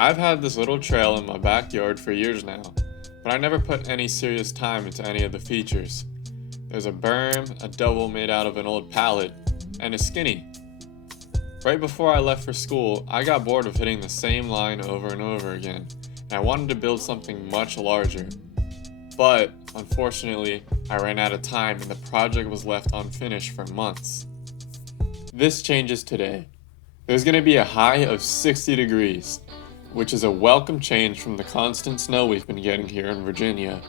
I've had this little trail in my backyard for years now, but I never put any serious time into any of the features. There's a berm, a double made out of an old pallet, and a skinny. Right before I left for school, I got bored of hitting the same line over and over again, and I wanted to build something much larger. But, unfortunately, I ran out of time and the project was left unfinished for months. This changes today. There's going to be a high of 60 degrees, which is a welcome change from the constant snow we've been getting here in Virginia.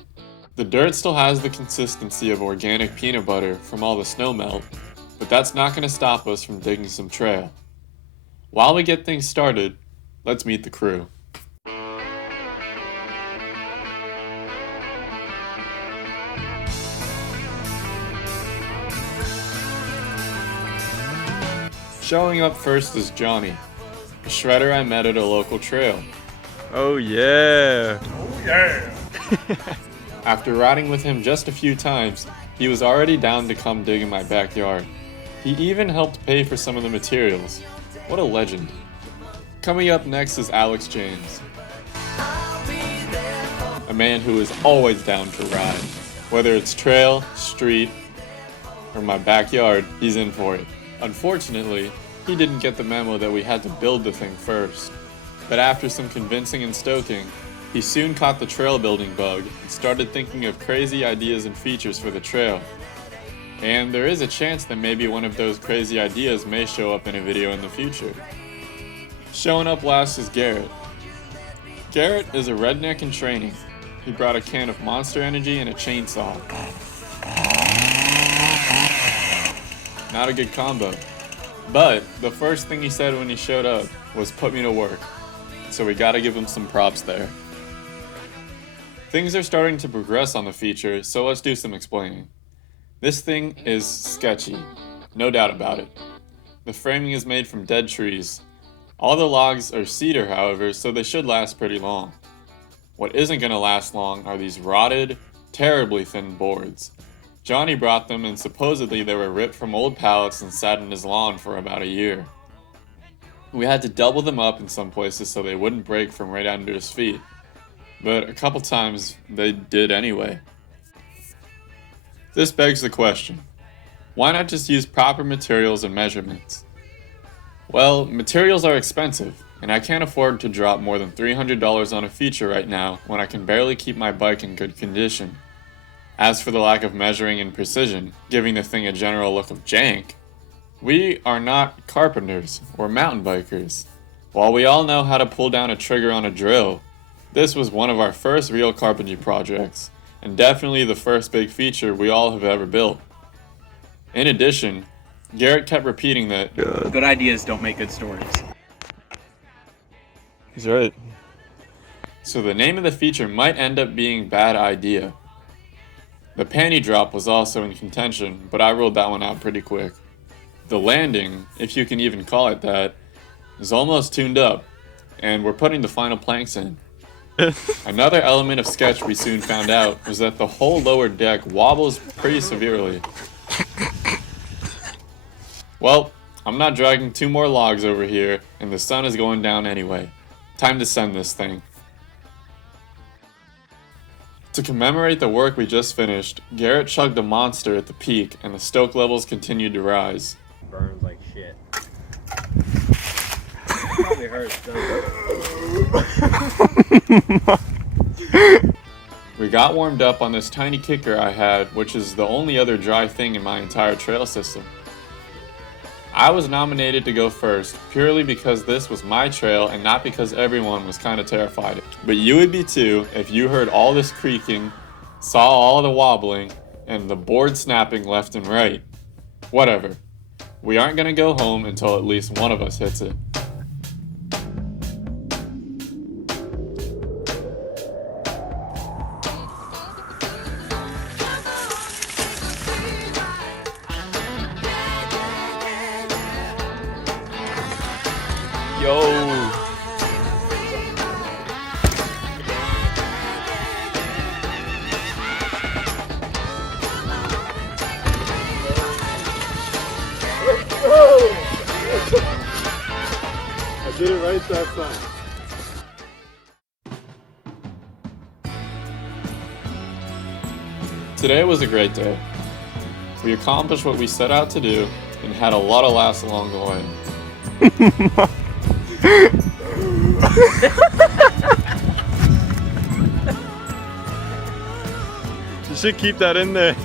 The dirt still has the consistency of organic peanut butter from all the snow melt, but that's not going to stop us from digging some trail. While we get things started, let's meet the crew. Showing up first is Johnny, a shredder I met at a local trail. Oh yeah! Oh yeah! After riding with him just a few times, he was already down to come dig in my backyard. He even helped pay for some of the materials. What a legend. Coming up next is Alex James, a man who is always down to ride. Whether it's trail, street, or my backyard, he's in for it. Unfortunately, he didn't get the memo that we had to build the thing first. But after some convincing and stoking, he soon caught the trail building bug and started thinking of crazy ideas and features for the trail. And there is a chance that maybe one of those crazy ideas may show up in a video in the future. Showing up last is Garrett. Garrett is a redneck in training. He brought a can of Monster Energy and a chainsaw. Not a good combo. But the first thing he said when he showed up was put me to work. So we gotta give him some props there. Things are starting to progress on the feature, so let's do some explaining. This thing is sketchy, no doubt about it. The framing is made from dead trees. All the logs are cedar, however, so they should last pretty long. What isn't gonna last long are these rotted, terribly thin boards. Johnny brought them and supposedly they were ripped from old pallets and sat in his lawn for about a year. We had to double them up in some places so they wouldn't break from right under his feet. But a couple times they did anyway. This begs the question, why not just use proper materials and measurements? Well, materials are expensive, and I can't afford to drop more than $300 on a feature right now when I can barely keep my bike in good condition. As for the lack of measuring and precision, giving the thing a general look of jank, we are not carpenters or mountain bikers. While we all know how to pull down a trigger on a drill, this was one of our first real carpentry projects, and definitely the first big feature we all have ever built. In addition, Garrett kept repeating that Good ideas don't make good stories. He's right. So the name of the feature might end up being Bad Idea. The panty drop was also in contention, but I ruled that one out pretty quick. The landing, if you can even call it that, is almost tuned up, and we're putting the final planks in. Another element of sketch we soon found out was that the whole lower deck wobbles pretty severely. Well, I'm not dragging 2 more logs over here, and the sun is going down anyway. Time to send this thing. To commemorate the work we just finished, Garrett chugged a monster at the peak, and the stoke levels continued to rise. Burns like shit. Probably hurts, doesn't We got warmed up on this tiny kicker I had, which is the only other dry thing in my entire trail system. I was nominated to go first, purely because this was my trail and not because everyone was kind of terrified. But you would be too if you heard all this creaking, saw all the wobbling, and the board snapping left and right. Whatever. We aren't gonna go home until at least one of us hits it. Yo! I did it right that time. Today was a great day. We accomplished what we set out to do and had a lot of laughs along the way. You should keep that in there.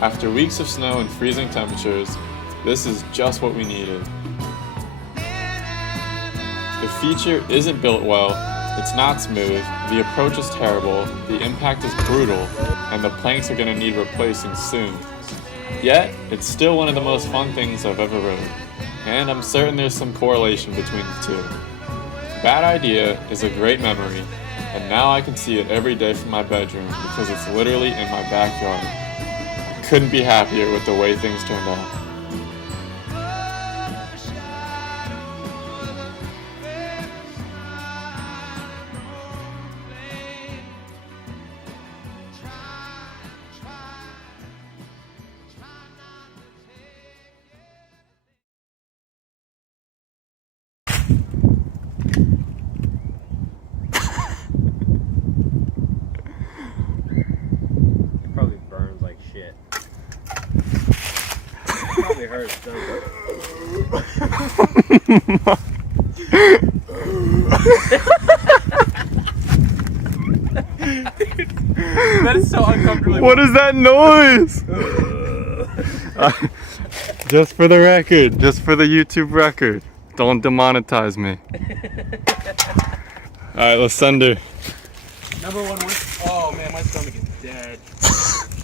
After weeks of snow and freezing temperatures, this is just what we needed. The feature isn't built well, it's not smooth, the approach is terrible, the impact is brutal, and the planks are going to need replacing soon. Yet, it's still one of the most fun things I've ever wrote, and I'm certain there's some correlation between the two. Bad idea is a great memory, and now I can see it every day from my bedroom because it's literally in my backyard. Couldn't be happier with the way things turned out. It probably burns like shit. It probably hurts, doesn't it? That is so uncomfortable. What is that noise? Just for the record, just for the YouTube record, don't demonetize me. Alright, let's send her. Number one. Oh man, my stomach is dead.